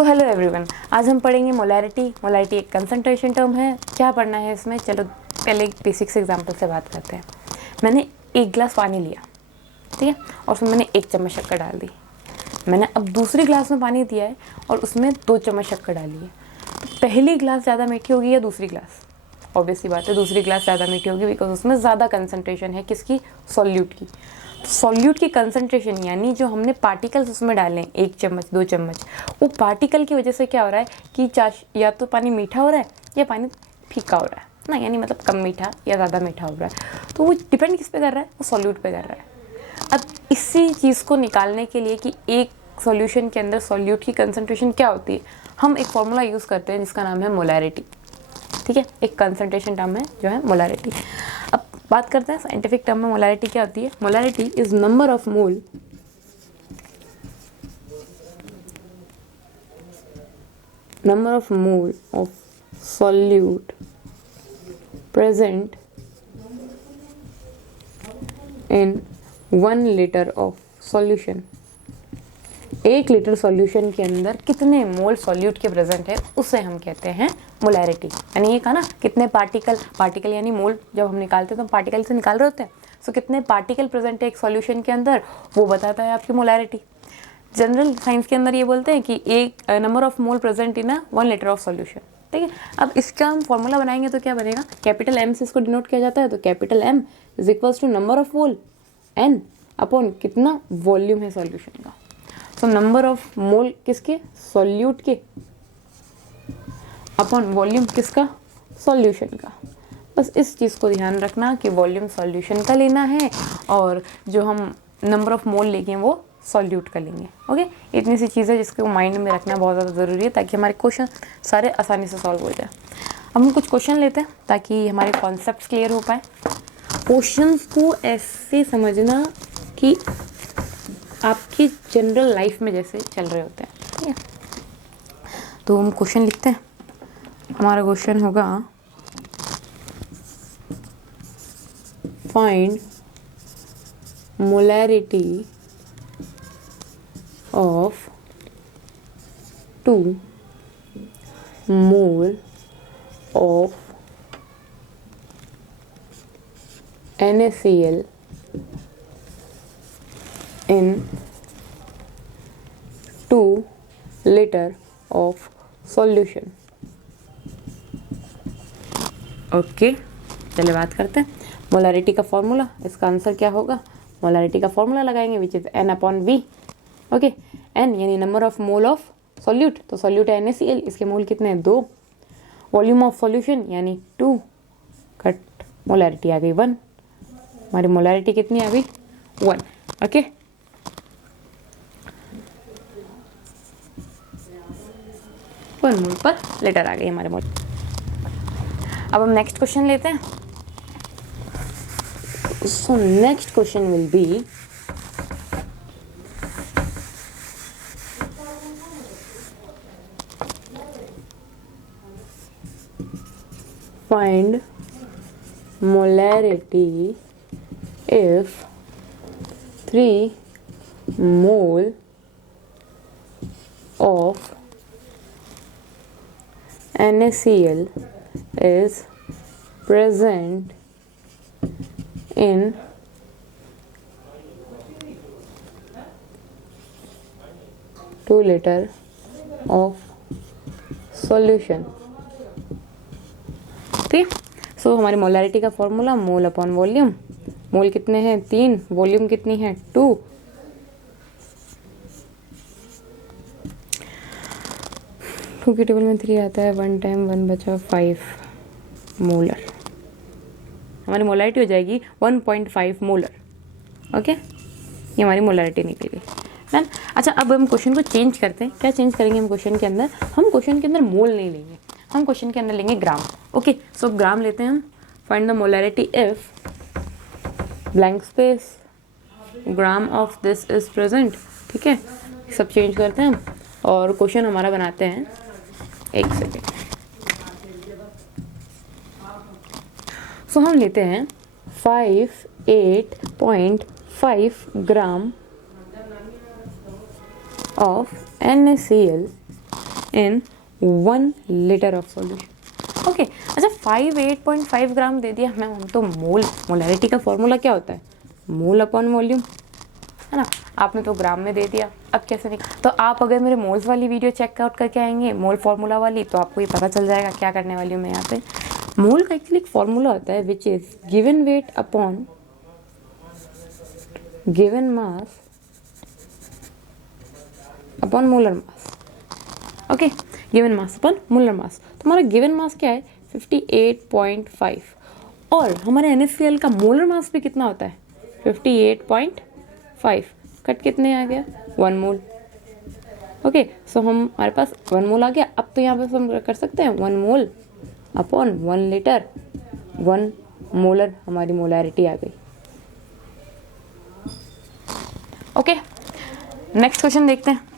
So hello everyone, आज हम पढ़ेंगे मोलैरिटी। मोलैरिटी एक कंसंट्रेशन टर्म है। क्या पढ़ना है इसमें, चलो पहले एक बेसिक्स एग्जांपल से बात करते हैं। मैंने एक गिलास पानी लिया, ठीक है, और उसमें मैंने 1 चम्मच शक्कर डाल दी। मैंने अब दूसरी गिलास में पानी दिया है और उसमें 2 चम्मच शक्कर डाली है। तो पहली गिलास ज़्यादा मीठी होगी या दूसरी गिलास? ऑब्वियसली बात है, दूसरी गिलास ज़्यादा मीठी होगी, बिकॉज उसमें ज़्यादा कंसंट्रेशन है किसकी, सॉल्यूट की। सॉल्यूट की कंसंट्रेशन यानी जो हमने पार्टिकल्स उसमें डाले हैं 1 चम्मच 2 चम्मच, वो पार्टिकल की वजह से क्या हो रहा है कि या तो पानी मीठा हो रहा है या पानी फीका हो रहा है ना, यानी मतलब कम मीठा या ज़्यादा मीठा हो रहा है। तो वो डिपेंड किस पे कर रहा है, वो सॉल्यूट पे कर रहा है। अब इसी चीज़ को निकालने के लिए कि एक सॉल्यूशन के अंदर सॉल्यूट की कंसंट्रेशन क्या होती है, हम एक फॉर्मूला यूज़ करते हैं जिसका नाम है मोलैरिटी। ठीक है, एक कंसंट्रेशन टर्म है जो है मोलैरिटी। अब बात करते हैं साइंटिफिक टर्म में मोलैरिटी क्या होती है। Molarity is number of mole of solute present in 1 liter of solution। 1 litre solution के अंदर कितने मोल सॉल्यूट के प्रेजेंट है उसे हम कहते हैं मोलैरिटी। यानी ये कहा ना, कितने पार्टिकल यानी मोल जब हम निकालते हैं तो हम पार्टिकल से निकाल रहे होते हैं। सो कितने पार्टिकल प्रेजेंट है एक सॉल्यूशन के अंदर, वो बताता है आपकी मोलैरिटी। जनरल साइंस के अंदर ये बोलते हैं कि एक number of mole present in 1 litre of solution. ठीक है, अब इसका हम फॉर्मूला बनाएंगे तो क्या बनेगा, कैपिटल एम से इसको डिनोट किया जाता है। तो capital M is equals to number of mole n upon कितना वॉल्यूम है सॉल्यूशन का। तो नंबर ऑफ मोल किसके, सॉल्यूट के, अपॉन वॉल्यूम किसका, सॉल्यूशन का। बस इस चीज़ को ध्यान रखना कि वॉल्यूम सॉल्यूशन का लेना है और जो हम नंबर ऑफ मोल लेंगे वो सॉल्यूट का लेंगे। ओके, इतनी सी चीज़ है जिसको माइंड में रखना बहुत ज़्यादा ज़रूरी है ताकि हमारे क्वेश्चन सारे आसानी से सॉल्व हो जाए। अब हम कुछ क्वेश्चन लेते हैं ताकि हमारे कॉन्सेप्ट्स क्लियर हो पाए। क्वेश्चंस को ऐसे समझना कि आपकी जनरल लाइफ में जैसे चल रहे होते हैं। ठीक है, तो हम क्वेश्चन लिखते हैं। हमारा क्वेश्चन होगा find molarity of 2 mole of NaCl in 2 liter of solution। Okay, चलिए बात करते हैं मोलैरिटी का फॉर्मूला। इसका आंसर क्या होगा, मोलैरिटी का फॉर्मूला लगाएंगे which is N upon V। Okay, N यानी number of mole of solute, तो सॉल्यूट है NaCl, इसके मोल कितने हैं 2। वॉल्यूम ऑफ सॉल्यूशन यानी 2 कट मोलैरिटी आ गई 1। हमारी मोलैरिटी कितनी आ गई 1। ओके, 1 मोल पर लीटर आ गई हमारे मोल। अब हम नेक्स्ट क्वेश्चन लेते हैं। So next question will be find molarity if 3 mole of NaCl is present in 2 liter of solution। ठीक, सो हमारी मोलैरिटी का फॉर्मूला मोल अपॉन वॉल्यूम। मोल कितने हैं 3, वॉल्यूम कितनी है 2। टू की टेबल में 3 आता है, 1 टाइम 1 बचा 5 मोलर। हमारी मोलैरिटी हो जाएगी 1.5 मोलर। ओके, ये हमारी मोलैरिटी निकल गई मैम। अच्छा, अब हम क्वेश्चन को चेंज करते हैं। क्या चेंज करेंगे हम क्वेश्चन के अंदर, हम क्वेश्चन के अंदर मोल नहीं लेंगे, हम क्वेश्चन के अंदर लेंगे ग्राम। ओके, सो ग्राम लेते हैं हम। Find the molarity if blank space gram of this is present. ठीक है, सब चेंज करते हैं हम और क्वेश्चन हमारा बनाते हैं। एक सेकेंड, सो हम लेते हैं 58.5 ग्राम of NaCl in 1 litre of solution. Okay, अच्छा 8.5 ग्राम दे दिया मैम, हम तो मोलैरिटी का फॉर्मूला क्या होता है, मोल अपॉन वॉल्यूम, है ना। आपने तो ग्राम में दे दिया, अब कैसे नहीं। तो आप अगर मेरे मोल्स वाली वीडियो चेकआउट करके आएंगे, मोल फार्मूला वाली, तो आपको ये पता चल जाएगा क्या करने वाली हूँ मैं यहाँ पे। मोल का एक्चुअली एक फार्मूला होता है which is given weight upon given mass upon molar mass. Okay, given mass upon molar mass. तो हमारा गिवन मास क्या है 58.5, और हमारे NaCl का मोलर मास भी कितना होता है 58.5, कट कितने आ गया 1 मोल। ओके, सो हमारे पास 1 मोल आ गया। अब तो यहाँ पे हम कर सकते हैं 1 मोल अपॉन 1 लीटर, 1 मोलर हमारी मोलैरिटी आ गई। ओके, नेक्स्ट क्वेश्चन देखते हैं।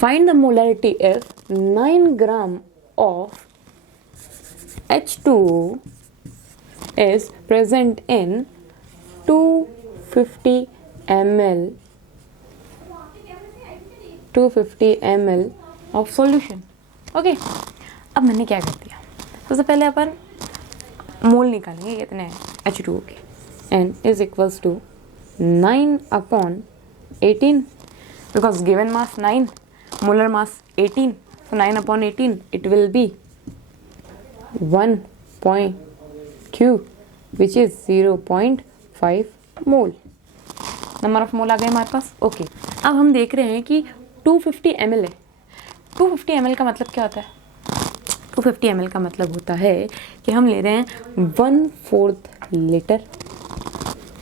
Find the molarity if 9 gram of H2O is present in 250 ml of solution। Okay, अब मैंने क्या कर दिया, सबसे पहले अपन मोल निकालेंगे कितने हैं H2O के, N is equals to 9 upon 18 because given mass 9, molar mass 18, so 9 upon 18 it will be 1.2 which is 0.5 मोल। नंबर ऑफ मोल आ गए हमारे पास। ओके, अब हम देख रहे हैं कि 250 ml है। 250 ml का मतलब क्या होता है, 250 ml का मतलब होता है कि हम ले रहे हैं 1/4 लीटर।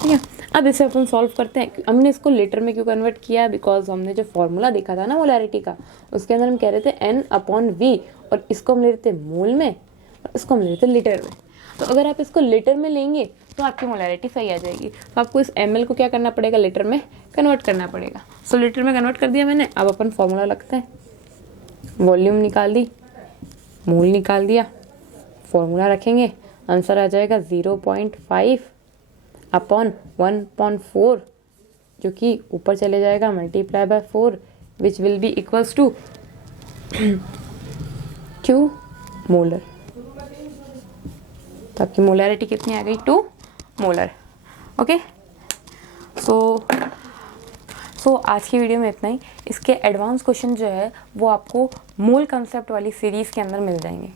ठीक है, अब इसे अपन सॉल्व करते हैं। हमने इसको लीटर में क्यों कन्वर्ट किया, बिकॉज हमने जो फॉर्मूला देखा था ना मोलैरिटी का, उसके अंदर हम कह रहे थे N/V, और इसको हम ले रहे थे मोल में और इसको हम ले रहे थे लीटर में। तो अगर आप इसको लीटर में लेंगे तो आपकी मोलैरिटी सही आ जाएगी। तो आपको इस ml को क्या करना पड़ेगा, लीटर में कन्वर्ट करना पड़ेगा। सो लीटर में कन्वर्ट कर दिया मैंने। अब अपन फॉर्मूला लगता है, वॉल्यूम निकाल दी, मोल निकाल दिया, फॉर्मूला रखेंगे, आंसर आ जाएगा 0.5 अपॉन 1/4, जो कि ऊपर चले जाएगा multiply by 4 which will be equals to Q molar. तो आपकी मोलैरिटी कितनी आ गई 2 मोलर। ओके, सो आज की वीडियो में इतना ही। इसके एडवांस क्वेश्चन जो है वो आपको मोल कंसेप्ट वाली सीरीज़ के अंदर मिल जाएंगे।